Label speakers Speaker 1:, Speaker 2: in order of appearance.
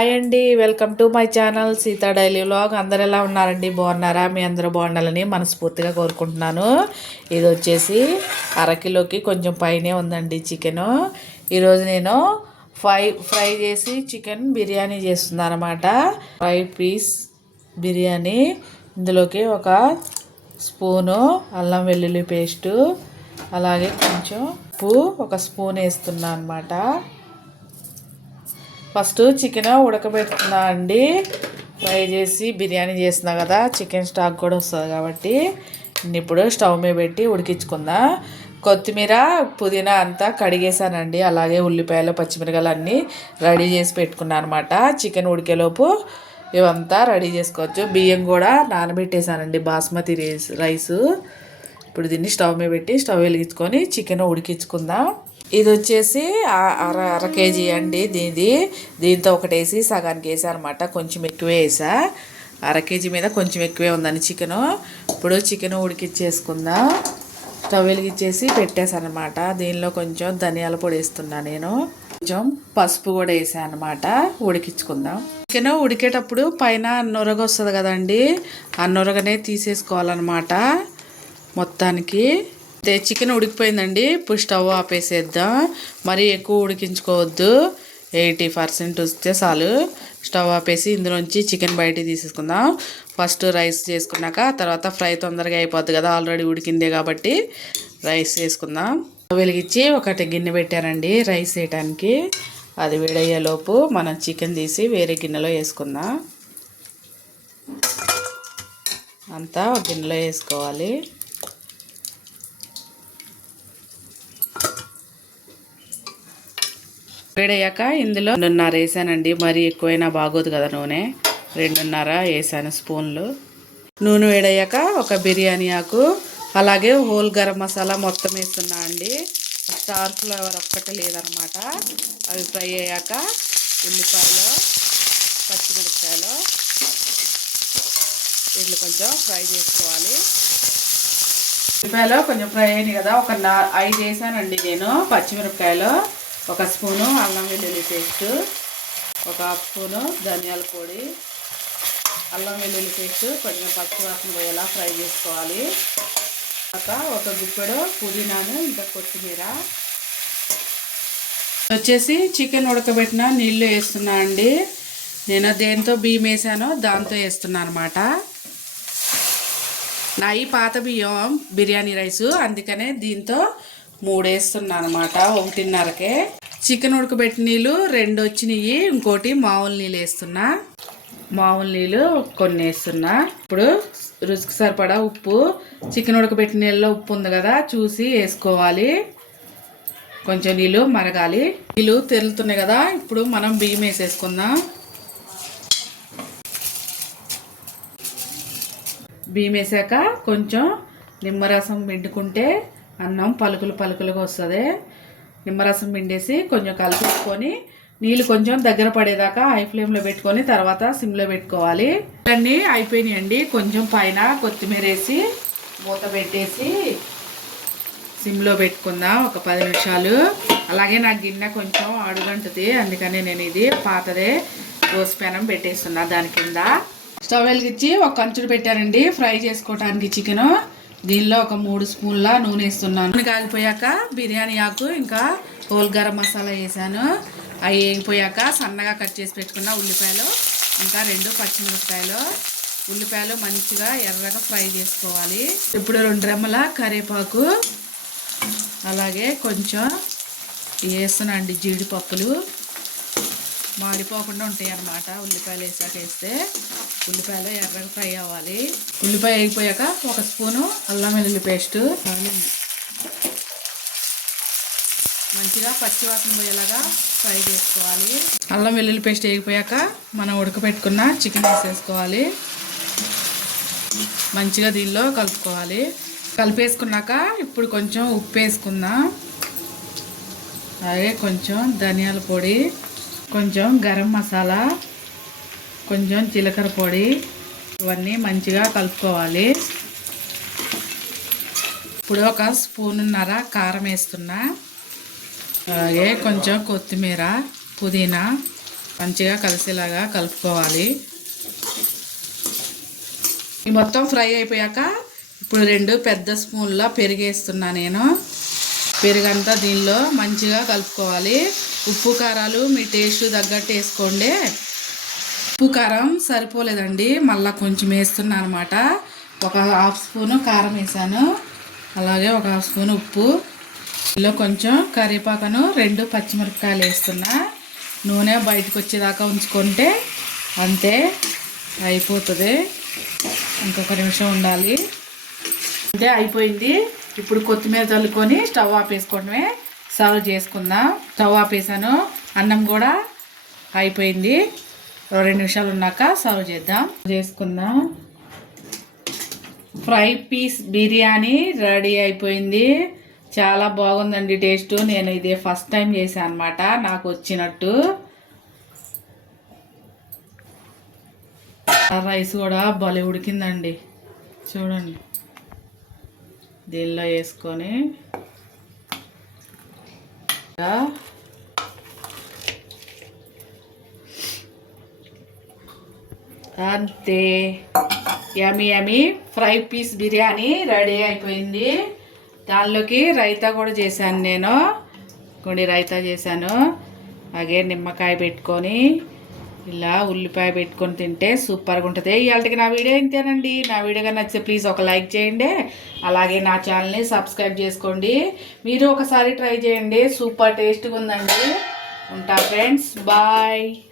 Speaker 1: Hi అండి welcome to my channel Sita daily vlog. అందరు ఎలా ఉన్నారండి? బాగున్నారా? మీ అందరూ బాగుండాలని మనస్ఫూర్తిగా కోరుకుంటున్నాను. ఇది వచ్చేసి అరకిలోకి కొంచెం పైనే ఉందండి చికెను. ఈరోజు నేను ఫ్రై ఫ్రై చేసి చికెన్ బిర్యానీ చేస్తున్నాను అనమాట ఫ్రై పీస్ బిర్యానీ. ఇందులోకి ఒక స్పూను అల్లం వెల్లుల్లి పేస్టు. అలాగే కొంచెం ఉప్పు ఒక స్పూన్ వేస్తున్నాను అనమాట ఫస్ట్ చికెన్ ఉడకబెడుతున్నా అండి. ఫ్రై చేసి బిర్యానీ చేస్తున్నా కదా చికెన్ స్టాక్ కూడా వస్తుంది కాబట్టి ఇప్పుడు స్టవ్ మీద పెట్టి ఉడికించుకుందా కొత్తిమీర పుదీనా అంతా కడిగేసానండి. అలాగే ఉల్లిపాయలు పచ్చిమిరకాయలు అన్నీ రెడీ చేసి పెట్టుకున్నాను అనమాట చికెన్ ఉడికేలోపు ఇవంతా రెడీ చేసుకోవచ్చు. బియ్యం కూడా నానబెట్టేశానండి బాస్మతి రైస్. రైస్. ఇప్పుడు దీన్ని స్టవ్ మీద పెట్టి స్టవ్ వెలిగించుకొని చికెన్ ఉడికించుకుందాం. ఇది వచ్చేసి అర అర కేజీ అండి దీనిది. దీంతో ఒకటి వేసి సగానికి వేసా అనమాట కొంచెం ఎక్కువే వేసా. అర కేజీ మీద కొంచెం ఎక్కువే ఉందని చికెను. ఇప్పుడు చికెన్ ఉడికిచ్చేసుకుందాం. స్టవ్ వెలిగించేసి అనమాట దీనిలో కొంచెం ధనియాల పొడి వేస్తున్నా నేను. కొంచెం పసుపు కూడా వేసాను అనమాట ఉడికించుకుందాం చికెన్ ఉడికేటప్పుడు పైన నొరగ వస్తుంది కదండి. ఆ నొరగనే తీసేసుకోవాలన్నమాట. మొత్తానికి అయితే చికెన్ ఉడికిపోయిందండి. ఇప్పుడు స్టవ్ ఆపేసేద్దాం. మరీ ఎక్కువ ఉడికించుకోవద్దు. ఎయిటీ పర్సెంట్ వస్తే చాలు. స్టవ్ ఆపేసి ఇందులోంచి చికెన్ బయటికి తీసేసుకుందాం. ఫస్ట్ రైస్ చేసుకున్నాక తర్వాత ఫ్రై తొందరగా అయిపోద్ది కదా. ఆల్రెడీ ఉడికిందే కాబట్టి రైస్ చేసుకుందాం. వెలిగించి ఒకటి గిన్నె పెట్టారండి రైస్ వేయటానికి. అది వేడయ్యేలోపు మనం చికెన్ తీసి వేరే గిన్నెలో వేసుకుందాం. అంతా గిన్నెలో వేసుకోవాలి. వేడయ్యాక ఇందులో రెండున్నర వేసానండి. మరీ ఎక్కువైనా బాగోదు కదా నూనె. రెండున్నర వేసాను స్పూన్లు. నూనె వేడయ్యాక ఒక బిర్యానీ ఆకు అలాగే హోల్ గరం మసాలా మొత్తం వేస్తున్నా అండి. స్టార్ ఫ్లవర్ ఒక్కటే లేదనమాట. అవి ఫ్రై అయ్యాక ఉల్లిపాయలు పచ్చిమిరపకాయలు వీళ్ళు కొంచెం ఫ్రై చేసుకోవాలి. ఉల్లిపాయలు కొంచెం ఫ్రై అయినాయి కదా ఒక నా ఐదు వేసానండి నేను పచ్చిమిరపకాయలు. ఒక స్పూను అల్లం వెల్లుల్లి పేస్ట్ ఒక హాఫ్ స్పూను ధనియాల పొడి. అల్లం వెల్లుల్లి పేస్ట్ కొంచెం పచ్చివాసన పోయేలా ఫ్రై చేసుకోవాలి. తర్వాత ఒక గుప్పెడు పుదీనాను ఇంకా కొత్తిమీర. వచ్చేసి చికెన్ ఉడకబెట్టిన నీళ్ళు వేస్తున్నా అండి. నేను దేంతో బియ్యం వేసానో దాంతో వేస్తున్నా అనమాట నా ఈ పాత బియ్యం బిర్యానీ రైసు అందుకనే దీంతో మూడు వేస్తున్నా అనమాట ఒకటిన్నరకే. చికెన్ ఉడకబెట్టిన నీళ్ళు రెండు వచ్చినాయి ఇంకోటి మామూలు నీళ్ళు వేస్తున్నా. మామూలు నీళ్ళు కొన్ని వేస్తున్నా. ఇప్పుడు రుచికి సరిపడా ఉప్పు చికెన్ ఉడకబెట్టిన నీళ్ళలో ఉప్పు ఉంది కదా చూసి వేసుకోవాలి. కొంచెం నీళ్ళు మరగాలి. నీళ్ళు తెరులుతున్నాయి కదా ఇప్పుడు మనం బియ్యం వేసేసుకుందాం. బియ్యం వేసాక కొంచెం నిమ్మరసం పిండుకుంటే అన్నం పలుకులు పలుకులుగా వస్తుంది. నిమ్మరసం పిండేసి కొంచెం కలిపేసుకొని నీళ్ళు కొంచెం దగ్గర పడేదాకా హై ఫ్లేమ్లో పెట్టుకొని తర్వాత సిమ్లో పెట్టుకోవాలి. అన్నీ అయిపోయినాయండి. కొంచెం పైన కొత్తిమీర వేసి మూత పెట్టేసి సిమ్లో పెట్టుకుందాం ఒక పది నిమిషాలు. అలాగే నా గిన్నె కొంచెం అడుగంటుంది అందుకని నేను ఇది పాతదే దోశ పెనం పెట్టేస్తున్నా దాని కింద. స్టవ్ వెలిగించి ఒక కంచుడు పెట్టానండి. ఫ్రై చేసుకోవటానికి చికెను. దీనిలో ఒక మూడు స్పూన్ల నూనె వేస్తున్నాను. నూనె కాగిపోయాక బిర్యానీ ఆకు ఇంకా హోల్ గరం మసాలా వేసాను. అవి వేగిపోయాక సన్నగా కట్ చేసి పెట్టుకున్న ఉల్లిపాయలు ఇంకా రెండు పచ్చిమిరపకాయలు. ఉల్లిపాయలు మంచిగా ఎర్రగా ఫ్రై చేసుకోవాలి. ఇప్పుడు రెండు రెమ్మల కరివేపాకు అలాగే కొంచెం వేస్తున్నా అండి జీడిపప్పులు. మాడిపోకుండా ఉంటాయి అన్నమాట ఉల్లిపాయలు వేసాక వేస్తే ఉల్లిపాయలు ఎర్రగా ఫ్రై అవ్వాలి. ఉల్లిపాయ వేగిపోయాక ఒక స్పూను అల్లం వెల్లుల్లి పేస్ట్. మంచిగా పచ్చివాసన పోయేలాగా ఫ్రై చేసుకోవాలి. అల్లం వెల్లుల్లి పేస్ట్ వేగిపోయాక మనం ఉడకపెట్టుకున్న చికెన్ వేసేసుకోవాలి. మంచిగా దీనిలో కలుపుకోవాలి. కలిపేసుకున్నాక ఇప్పుడు కొంచెం ఉప్పు వేసుకుందాం. అలాగే కొంచెం ధనియాల పొడి. కొంచెం గరం మసాలా కొంచెం జీలకర్ర పొడి ఇవన్నీ మంచిగా కలుపుకోవాలి. ఇప్పుడు ఒక స్పూన్నర కారం వేస్తున్నా. అలాగే కొంచెం కొత్తిమీర పుదీనా మంచిగా కలిసేలాగా కలుపుకోవాలి. ఈ మొత్తం ఫ్రై అయిపోయాక ఇప్పుడు రెండు పెద్ద స్పూన్ల పెరిగేస్తున్నా నేను. పెరుగంతా దీనిలో మంచిగా కలుపుకోవాలి. ఉప్పు కారాలు మీ టేస్ట్ తగ్గట్టు వేసుకోండి. ఉప్పు కారం సరిపోలేదండి. మళ్ళీ కొంచెం వేస్తున్నాను అనమాట ఒక హాఫ్ స్పూను కారం వేసాను. అలాగే ఒక హాఫ్ స్పూన్ ఉప్పు. ఇందులో కొంచెం కరివేపాకను రెండు పచ్చిమిరపకాయలు వేస్తున్నా. నూనె బయటకు వచ్చేదాకా ఉంచుకుంటే అంతే అయిపోతుంది. ఇంకొక నిమిషం ఉండాలి. అంతే అయిపోయింది. ఇప్పుడు కొత్తిమీర చల్లుకొని స్టవ్ ఆపేసుకోవడమే సర్వ్ చేసుకుందాం. స్టవ్ ఆపేసాను అన్నం కూడా అయిపోయింది. రెండు నిమిషాలు ఉన్నాక సర్వ్ చేద్దాం. చేసుకుందాం. ఫ్రై పీస్ బిర్యానీ రెడీ అయిపోయింది. చాలా బాగుందండి టేస్ట్. నేను ఇదే ఫస్ట్ టైం చేశాను అనమాట నాకు వచ్చినట్టు. రైస్ కూడా భలే ఉడికిందండి. చూడండి. దీనిలో వేసుకొని అంతే. Yummy yummy. Fry piece biryani ready అయిపోయింది. దానిలోకి రైతా కూడా చేశాను నేను. కొన్ని రైతా చేశాను. అగే నిమ్మకాయ పెట్టుకొని ఇలా ఉల్లిపాయ పెట్టుకొని తింటే సూపర్గా ఉంటుంది. ఇవాళకి నా వీడియో ఇంతేనండి. నా వీడియోగా నచ్చితే ప్లీజ్ ఒక లైక్ చేయండి. అలాగే నా ఛానల్ని సబ్స్క్రైబ్ చేసుకోండి. మీరు ఒకసారి ట్రై చేయండి. సూపర్ టేస్ట్గా ఉందండి. ఉంటా ఫ్రెండ్స్. బాయ్.